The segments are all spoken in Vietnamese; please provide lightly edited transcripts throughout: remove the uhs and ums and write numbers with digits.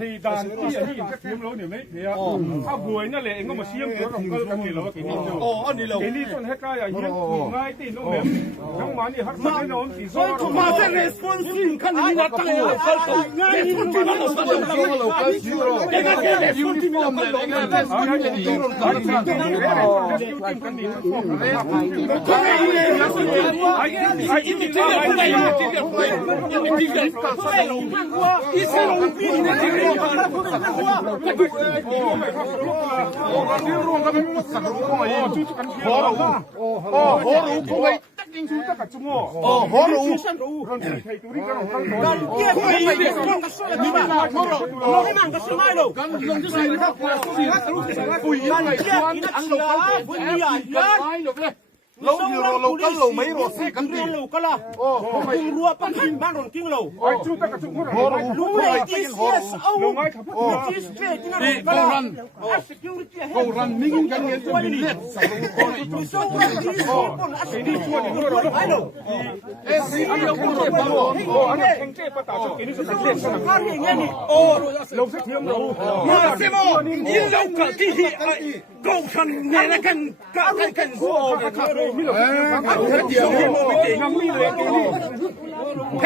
thì đànที่อันนี้จะเทียมเราเนี่ยไม่เพียถ้าบวยนั่นแหละเองก็มาเชียมตัวของกันนี่เรากินนี่ดูอันนี้ต้นให้กล้าอย่างเงี้ยง่ายตีน้องเหม็มน้องหมานี่ฮักไม่น้องสีส้มมาเป็น responsive ขั้นนี้นะตั้งเลยง่ายนี่มันไม่ต้องสนใจเราเองก็แค่ responsive มันไม่ต้องสนใจlâu nhiều rồi lâu cân lâu mấy rồi xe cân gì lâu cân là cùng rùa bắt hình ban đồn kinh lâu chú ta cả chú muốn rồi đúng rồi this yes lâu ngay thằng this straight chứ đi cầu run mình cần nghiên cứu mình liệt tôi số tôi con ăn đi chua thì tôi nói đâu gì anh đâu có thể bảo anh thành cái bắt đầu cái này sẽ liệt sang cái gì nhỉ lâu sẽ thiếu lâu mà xem mà nhìn lâu cả cái gì cầu thần này là cần cần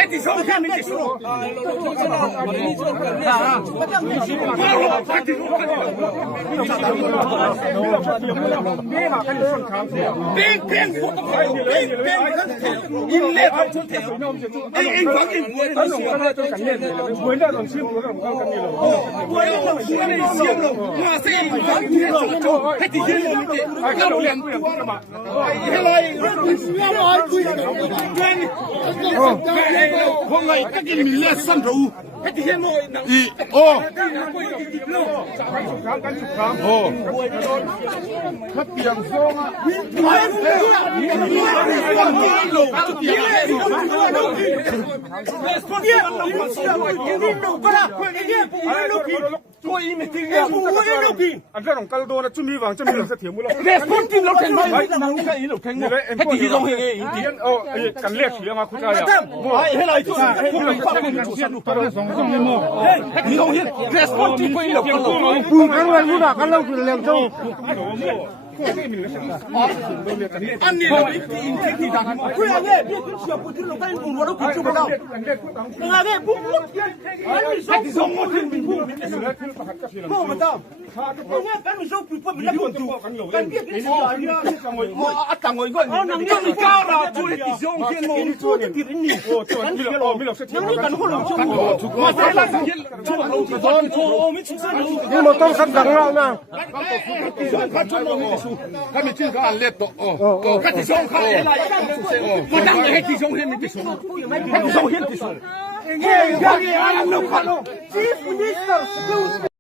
hết thì số thêm mình chỉ số hôm nay các cái mình lên sân thủ hết thì hết rồi ý ô hết tiền xong á tôi ý mình tin em anh ra đồng cao đô là chuẩn bị vàng chuẩn bị làm sẽ thiếu mũi lông respond team lộc thành mấy năng cái ý lộc thành một hết thì không hề ý tiền cần liệt chỉ là mà cũng ra hết lại chút hết lại phát hiện chủ线lục toàn sòng sòng lên một hết thì không hiện respond team quay lộc bùn cái này cũng là cái lâu thì làm đâu anh đi đâu thì thằng quên nghe biết cái chuyện của thiên lộc thành cùng nó cũng chưa bắt đầu là nghe bùn anh sống một thiên bình bùn không mà tao nghe cái mình sống bùn mình làm bùn cái biết cái gì à thằng ngồi gọi năng lượng cao là chui thì sống thiên một chui thì cái gì năng lượng cần hỗ trợ mà thế là nhưng mà tôi sẵn sàng nào nào他们经常列到他地上看来，我当然地上很地上，地上很地上，你看你俺们看了，几乎你都是。